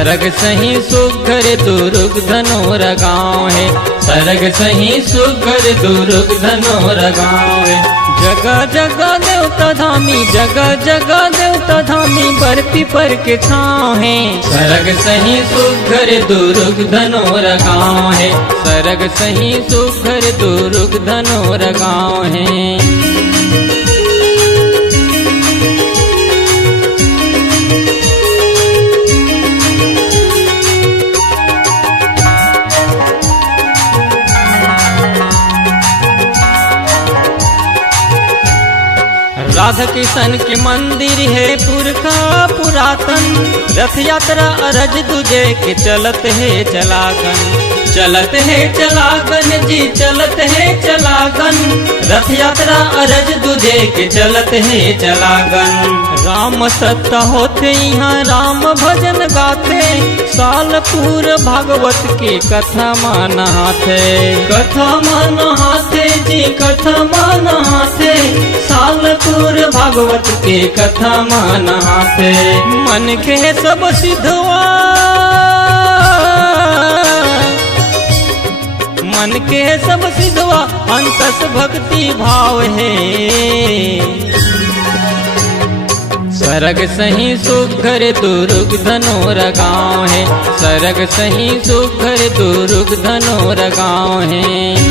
सरग सही सुघर दुर्ग धनोर गाँव है, सरग सही सुघर दुर्ग धनोर गाँव है। जगह जगह देवता धामी, जगह जगह देवता धामी, बर्फी पर के छाँव है। सरग सही सुघर दुर्ग धनोर गाँव है, सरग सही सुघर दुर्ग धनोर गाँव है। राधा कृष्ण के मंदिर है पुरखा पुरातन, रथ यात्रा अरज तुझे के चलत है चलागन, चलत है चलागन जी चलत है चलागन, रथ यात्रा अरज तुझे के चलत है चलागन। राम सत्ता होते यहाँ राम भजन गाते, सालपुर भागवत की कथा मानहाथे, कथा मानहाथे जी कथा मानहाथे, सालपुर भागवत के कथा मानहाथे। मन के सब सिद्धवा, मन के सब सिद्धवा, अंतस भक्ति भाव है। सरग सही सुघर दुर्ग धनोर गाँव है, सरग सही सुघर दुर्ग धनोर गाँव है।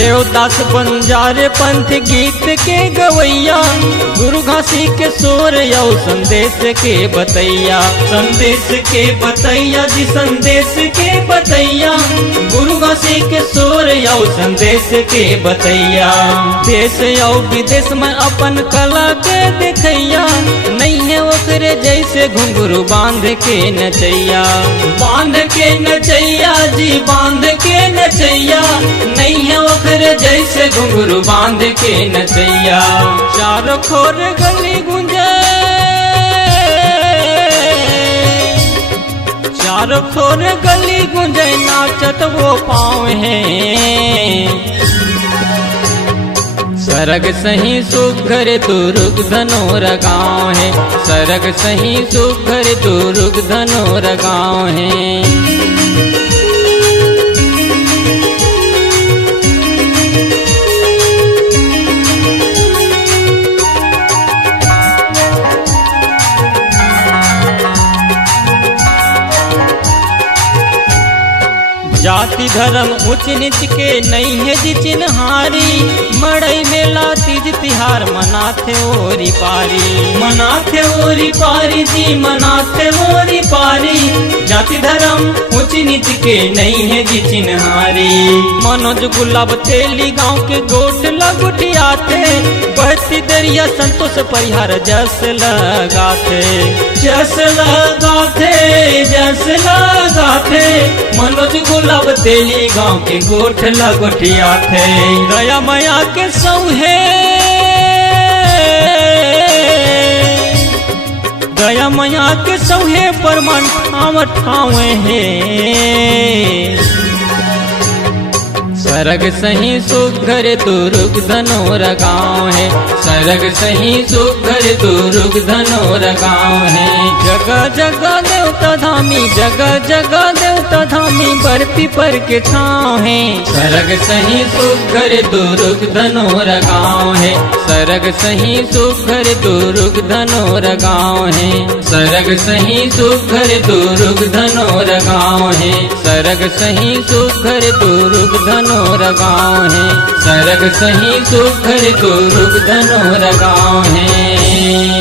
देवदास बंजारे पंथ गीत के गवैया, गुरु घासी के सोर यौ संदेश के बतैया, संदेश के बतैया जी संदेश के बतैया, गुरु घासी के सोर यौ संदेश के बतैया। देश यौ विदेश में अपन कला के देखैया, नहीं है ओकरे जैसे घुंघरू बांध के नचैया, बांध के नचैया जी बांध के नचैया, नहीं है ओकरे जैसे घुंघरू बांध के नचैया। चारों खोर गली गुंजे, चारों खोर गली गुंजे, नाचत वो पाँव है। सरग सही सुघर दुर्ग धनोर गाँव है, सरग सही सुघर दुर्ग धनोर गाँव है। जाति धर्म उच्च नीच के नहीं है जी चिन्हारी, मड़ई मेला तीज तिहार मनाथे ओरी पारी, मनाथे ओरी पारी जी मनाथे ओरी पारी। जाति धर्म उच्च नीच के नहीं है जी चिन्हारी। मनोज गुलाब तेली गाँव के गोट लगुटियाते, बहती दरिया संतोष परिहार जस लगाते, जस लगाते जस लगाते। मनोज गुलाब तेली गाँव के गोठ लगोटिया थे, दया माया के सौहे, दया माया के सौहे परमान ठाव ठावे है। सरग सही सुघर दुर्ग धनोर गाँव है, सरग सही सुघर दुर्ग धनोर गाँव है। जगह जगह देवता धामी, जगह जगह देवता धामी, बर्फी पर के छाँव है। सरग सही सुघर दुर्ग धनोर गाँव है, सरग सही सुघर दुर्ग धनोर गाँव है। सरग सही सुघर दुर्ग धनोर गाँव है, सरग सही सुघर दुर्ग धनोर गाँव है, सरग सही सुघर दुर्ग धनोर गाँव है।